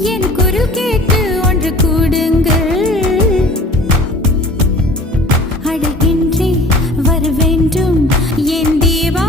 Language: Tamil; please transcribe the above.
என் குரல் கேட்டு ஒன்று கூடுங்கள். அடைகின்றே வரவேண்டும் என் தீபா